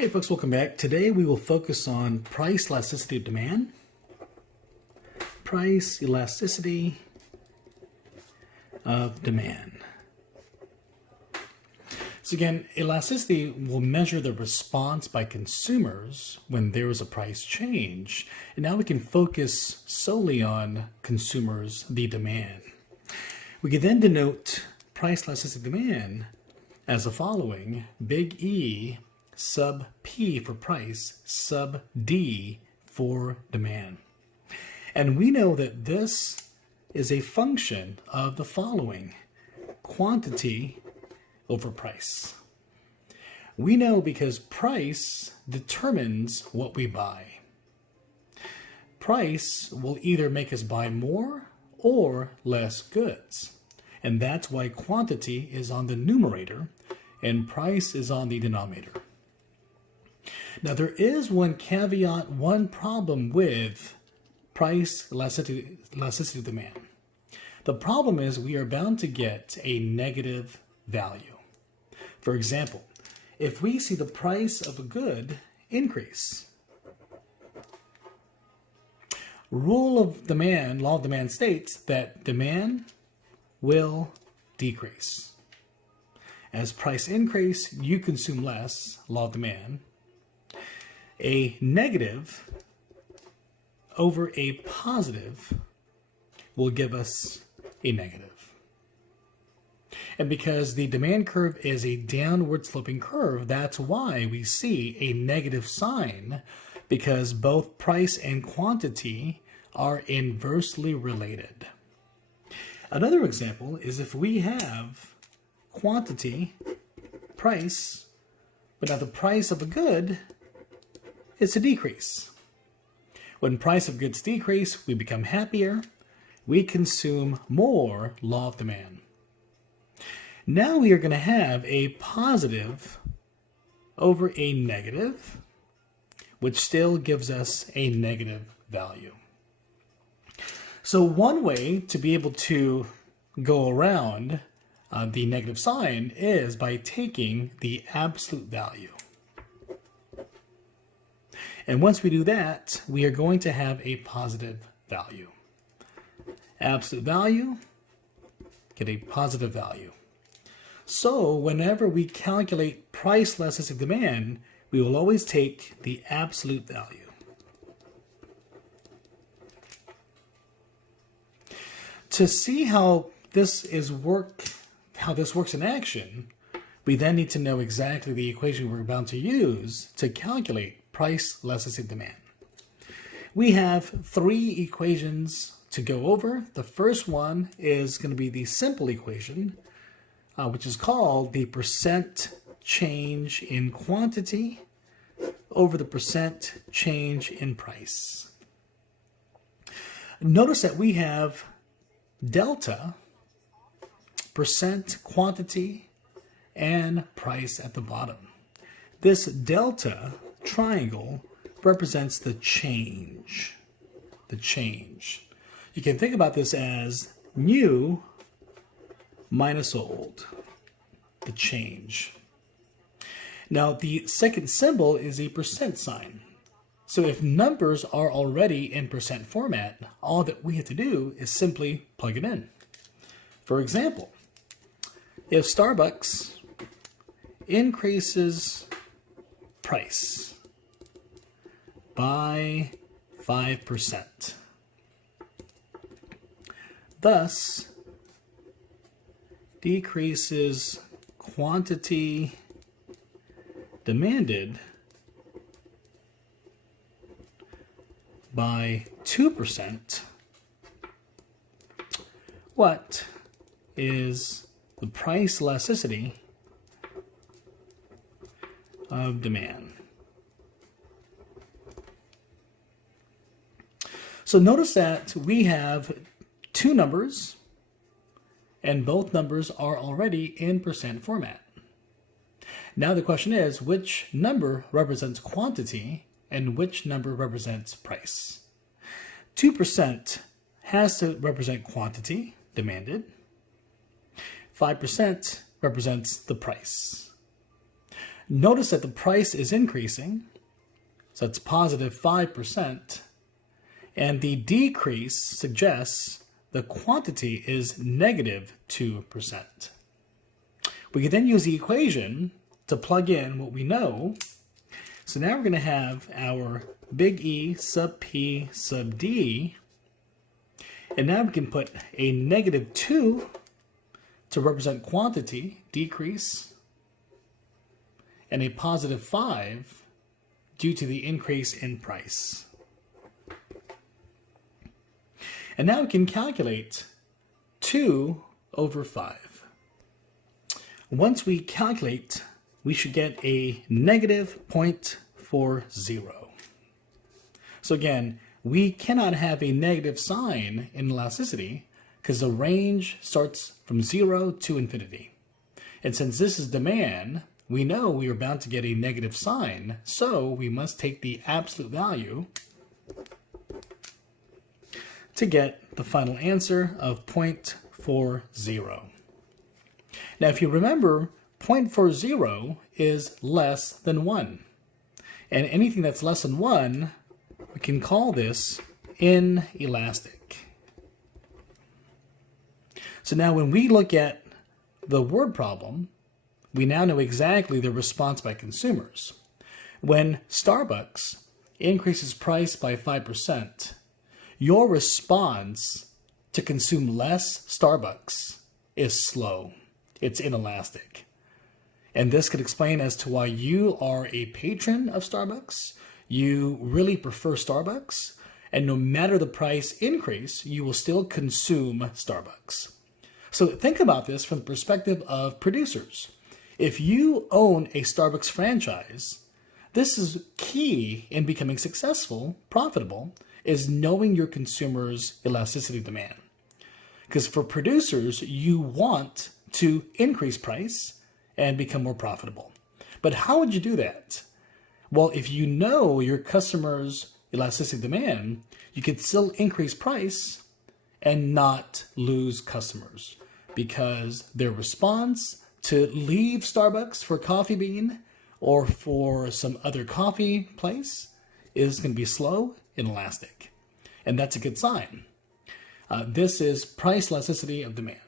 Hey folks, welcome back. Today we will focus on price elasticity of demand. Price elasticity of demand. So again, elasticity will measure the response by consumers when there is a price change. And now we can focus solely on consumers, the demand. We can then denote price elasticity of demand as the following: big E sub P for price, sub D for demand. And we know that this is a function of the following: quantity over price. We know because price determines what we buy. Price will either make us buy more or less goods. And that's why quantity is on the numerator and price is on the denominator. Now there is one caveat, one problem with price elasticity of demand. The problem is we are bound to get a negative value. For example, if we see the price of a good increase, law of demand states that demand will decrease. As price increase, you consume less, law of demand. A negative over a positive will give us a negative. And because the demand curve is a downward sloping curve, that's why we see a negative sign, because both price and quantity are inversely related. Another example is if we have quantity, price, but now the price of a good is a decrease. When price of goods decrease, we become happier, we consume more, law of demand. Now we are going to have a positive over a negative, which still gives us a negative value. So one way to be able to go around the negative sign is by taking the absolute value. And once we do that, we are going to have a positive value. Absolute value, get a positive value. So whenever we calculate price elasticity of demand, we will always take the absolute value. To see how this works in action, we then need to know exactly the equation we're about to use to calculate price elasticity of demand. We have three equations to go over. The first one is going to be the simple equation, which is called the percent change in quantity over the percent change in price. Notice that we have delta, percent quantity, and price at the bottom. This delta triangle represents the change. You can think about this as new minus old, the change. Now the second symbol is a percent sign. So if numbers are already in percent format, all that we have to do is simply plug it in. For example, if Starbucks increases price by 5%, thus decreases quantity demanded by 2%, what is the price elasticity of demand? So notice that we have two numbers, and both numbers are already in percent format. Now the question is, which number represents quantity and which number represents price? 2% has to represent quantity demanded. 5% represents the price. Notice that the price is increasing, so it's positive 5%, and the decrease suggests the quantity is negative 2%. We can then use the equation to plug in what we know. So now we're going to have our big E sub P sub D, and now we can put a negative 2 to represent quantity, decrease, and a positive 5 due to the increase in price. And now we can calculate 2 over 5. Once we calculate, we should get a negative 0.40. So again, we cannot have a negative sign in elasticity because the range starts from 0 to infinity. And since this is demand, we know we are bound to get a negative sign, so we must take the absolute value to get the final answer of 0.40. Now, if you remember, 0.40 is less than 1. And anything that's less than 1, we can call this inelastic. So now when we look at the word problem, we now know exactly the response by consumers. When Starbucks increases price by 5%, your response to consume less Starbucks is slow. It's inelastic. And this could explain as to why you are a patron of Starbucks. You really prefer Starbucks, and no matter the price increase, you will still consume Starbucks. So think about this from the perspective of producers. If you own a Starbucks franchise, this is key in becoming successful, profitable, is knowing your consumers' elasticity of demand. Because for producers, you want to increase price and become more profitable. But how would you do that? Well, if you know your customers' elasticity of demand, you could still increase price and not lose customers because their response to leave Starbucks for Coffee Bean or for some other coffee place is going to be slow and elastic. And that's a good sign. This is price elasticity of demand.